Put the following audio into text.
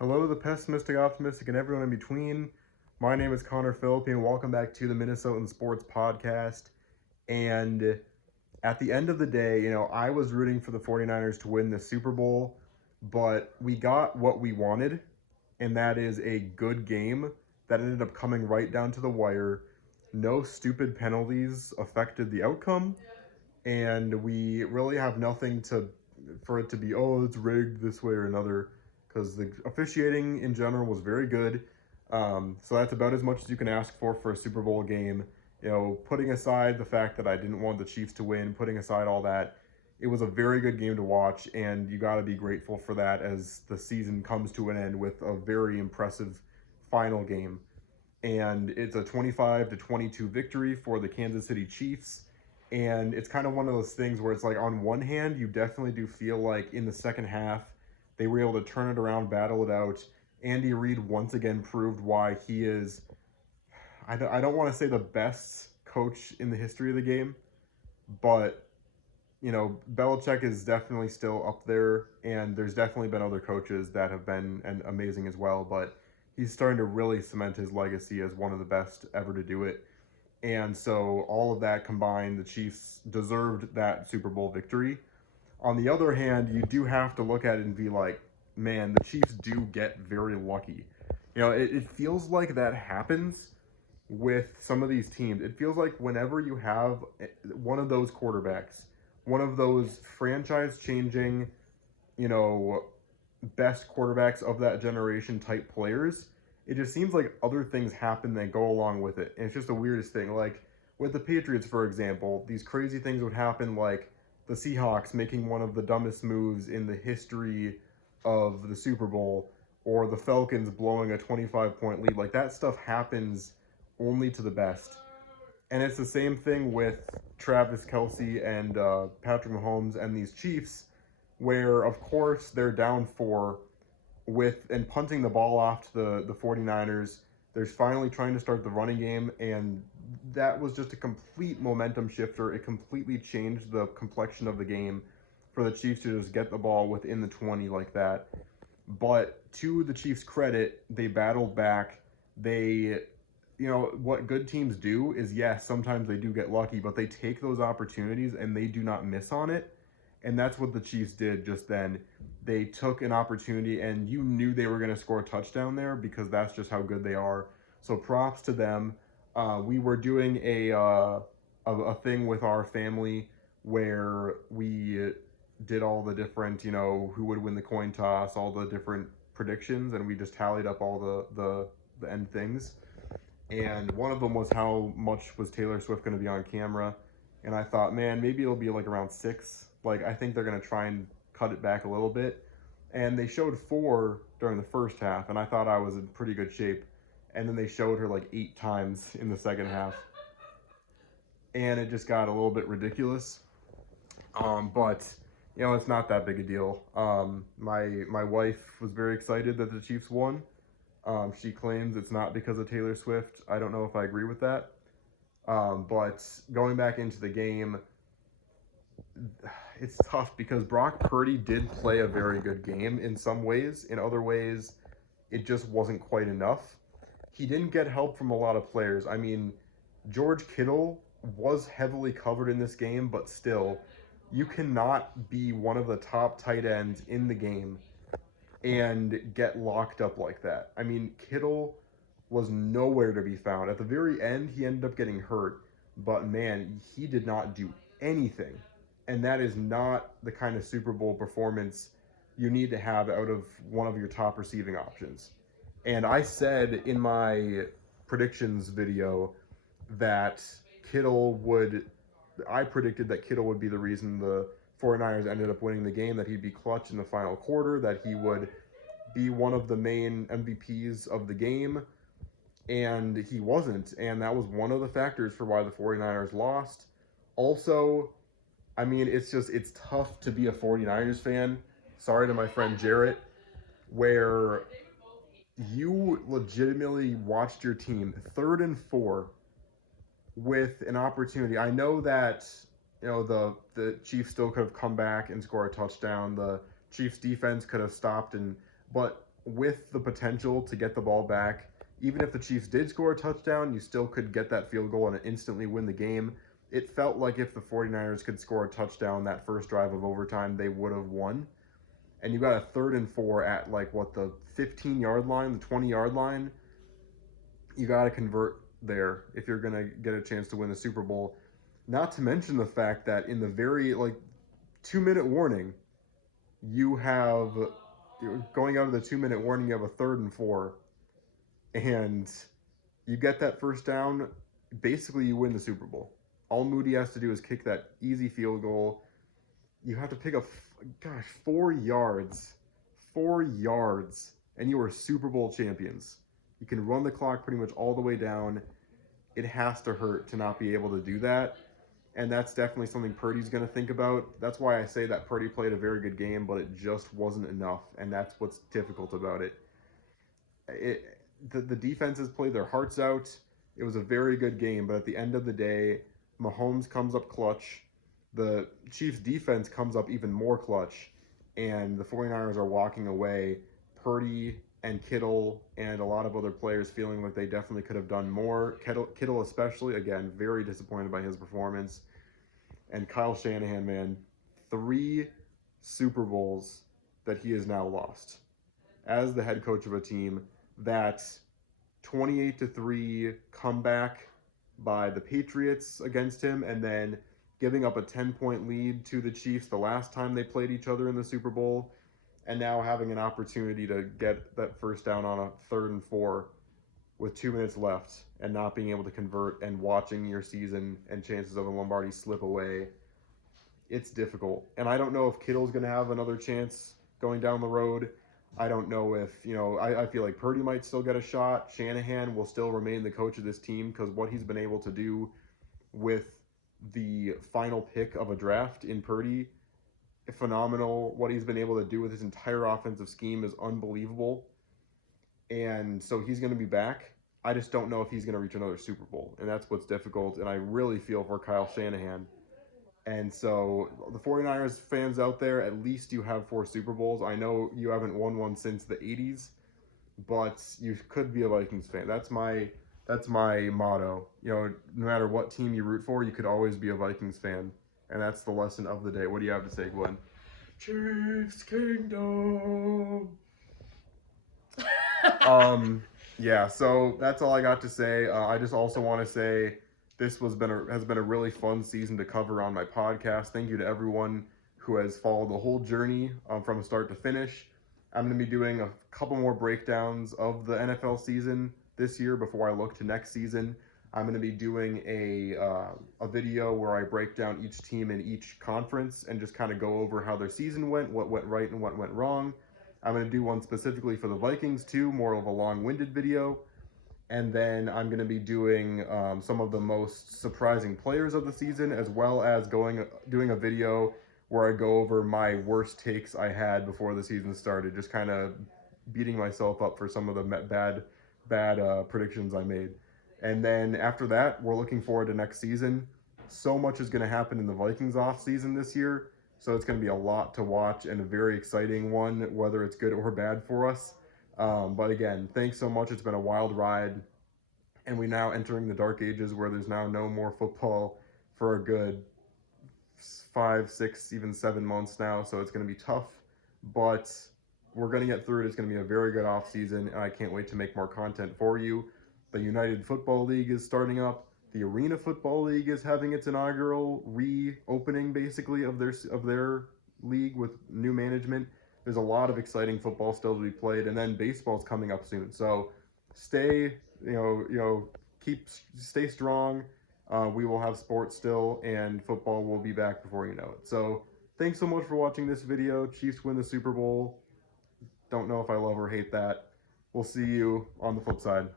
Hello, the pessimistic, optimistic, and everyone in between. My name is Connor Philippi, and welcome back to the Minnesotan Sports Podcast. And at the end of the day, I was rooting for the 49ers to win the Super Bowl, but we got what we wanted, and that is a good game that ended up coming right down to the wire. No stupid penalties affected the outcome, and we really have nothing to for it to be, oh, it's rigged this way or another, because the officiating in general was very good. So that's about as much as you can ask for a Super Bowl game. Putting aside the fact that I didn't want the Chiefs to win, putting aside all that, it was a very good game to watch, and you got to be grateful for that as the season comes to an end with a very impressive final game. And it's a 25-22 victory for the Kansas City Chiefs. And it's kind of one of those things where it's like, on one hand, you definitely do feel like in the second half, they were able to turn it around, battle it out. Andy Reid once again proved why he is, I don't want to say the best coach in the history of the game, but, Belichick is definitely still up there, and there's definitely been other coaches that have been amazing as well, but he's starting to really cement his legacy as one of the best ever to do it. And so all of that combined, the Chiefs deserved that Super Bowl victory. On the other hand, you do have to look at it and be like, man, the Chiefs do get very lucky. It feels like that happens with some of these teams. It feels like whenever you have one of those quarterbacks, one of those franchise changing, you know, best quarterbacks of that generation type players, it just seems like other things happen that go along with it. And it's just the weirdest thing. Like with the Patriots, for example, these crazy things would happen, like the Seahawks making one of the dumbest moves in the history of the Super Bowl, or the Falcons blowing a 25-point lead. Like that stuff happens only to the best. And it's the same thing with Travis Kelce and Patrick Mahomes and these Chiefs, where, of course, they're down four and punting the ball off to the 49ers. They're finally trying to start the running game, and that was just a complete momentum shifter. It completely changed the complexion of the game for the Chiefs to just get the ball within the 20 like that. But to the Chiefs' credit, they battled back. What good teams do is, yes, sometimes they do get lucky, but they take those opportunities and they do not miss on it. And that's what the Chiefs did just then. They took an opportunity, and you knew they were going to score a touchdown there because that's just how good they are. So props to them. We were doing a thing with our family where we did all the different, who would win the coin toss, all the different predictions, and we just tallied up all the end things. And one of them was how much was Taylor Swift going to be on camera. And I thought, man, maybe it'll be like around 6. Like, I think they're going to try and cut it back a little bit. And they showed 4 during the first half, and I thought I was in pretty good shape. And then they showed her like 8 times in the second half. And it just got a little bit ridiculous. But it's not that big a deal. My wife was very excited that the Chiefs won. She claims it's not because of Taylor Swift. I don't know if I agree with that. But going back into the game, it's tough because Brock Purdy did play a very good game in some ways. In other ways, it just wasn't quite enough. He didn't get help from a lot of players. I mean, George Kittle was heavily covered in this game, but still, you cannot be one of the top tight ends in the game and get locked up like that. I mean, Kittle was nowhere to be found. At the very end, he ended up getting hurt, but man, he did not do anything. And that is not the kind of Super Bowl performance you need to have out of one of your top receiving options. And I said in my predictions video that I predicted that Kittle would be the reason the 49ers ended up winning the game, that he'd be clutch in the final quarter, that he would be one of the main MVPs of the game, and he wasn't, and that was one of the factors for why the 49ers lost. Also, I mean, it's tough to be a 49ers fan. Sorry to my friend Jarrett, where you legitimately watched your team 3rd and 4 with an opportunity. I know that the Chiefs still could have come back and score a touchdown. The Chiefs defense could have stopped, but with the potential to get the ball back. Even if the Chiefs did score a touchdown, you still could get that field goal and instantly win the game. It felt like if the 49ers could score a touchdown that first drive of overtime, they would have won. And you got a 3rd and 4 at like what, the 15-yard line, the 20-yard line. You got to convert there if you're going to get a chance to win the Super Bowl. Not to mention the fact that in the very 2-minute warning, you have going out of the 2-minute warning, you have a 3rd and 4, and you get that first down. Basically, you win the Super Bowl. All Moody has to do is kick that easy field goal. You have to pick up, 4 yards, and you are Super Bowl champions. You can run the clock pretty much all the way down. It has to hurt to not be able to do that. And that's definitely something Purdy's going to think about. That's why I say that Purdy played a very good game, but it just wasn't enough. And that's what's difficult about it. The defenses played their hearts out. It was a very good game, but at the end of the day, Mahomes comes up clutch. The Chiefs defense comes up even more clutch. And the 49ers are walking away. Purdy and Kittle and a lot of other players feeling like they definitely could have done more. Kittle especially, again, very disappointed by his performance. And Kyle Shanahan, man, 3 Super Bowls that he has now lost as the head coach of a team. That 28-3 comeback by the Patriots against him, and then giving up a 10-point lead to the Chiefs the last time they played each other in the Super Bowl, and now having an opportunity to get that first down on a 3rd and 4 with 2 minutes left and not being able to convert, and watching your season and chances of a Lombardi slip away. It's difficult. And I don't know if Kittle's going to have another chance going down the road. I don't know if, I feel like Purdy might still get a shot. Shanahan will still remain the coach of this team because what he's been able to do with the final pick of a draft in Purdy, phenomenal. What he's been able to do with his entire offensive scheme is unbelievable. And so he's going to be back. I just don't know if he's going to reach another Super Bowl. And that's what's difficult. And I really feel for Kyle Shanahan. And so the 49ers fans out there, at least you have 4 Super Bowls. I know you haven't won one since the 80s, but you could be a Vikings fan. That's my motto. No matter what team you root for, you could always be a Vikings fan. And that's the lesson of the day. What do you have to say, Glenn? Chiefs Kingdom. Yeah, so that's all I got to say. I just also want to say this has been a really fun season to cover on my podcast. Thank you to everyone who has followed the whole journey from start to finish. I'm going to be doing a couple more breakdowns of the NFL season this year before I look to next season. I'm going to be doing a video where I break down each team in each conference and just kind of go over how their season went, what went right and what went wrong. I'm going to do one specifically for the Vikings too, more of a long-winded video. And then I'm going to be doing some of the most surprising players of the season, as well as doing a video where I go over my worst takes I had before the season started, just kind of beating myself up for some of the bad predictions I made. And then after that, we're looking forward to next season. So much is going to happen in the Vikings off season this year. So it's going to be a lot to watch and a very exciting one, whether it's good or bad for us. But again, thanks so much. It's been a wild ride. And we're now entering the dark ages where there's now no more football for a good 5, 6, even 7 months now. So it's going to be tough. But we're going to get through it. It's going to be a very good off season. And I can't wait to make more content for you. The United Football League is starting up. The Arena Football League is having its inaugural reopening, basically, of their league with new management. There's a lot of exciting football still to be played, and then baseball's coming up soon. So stay strong. We will have sports still, and football will be back before you know it. So thanks so much for watching this video. Chiefs win the Super Bowl. Don't know if I love or hate that. We'll see you on the flip side.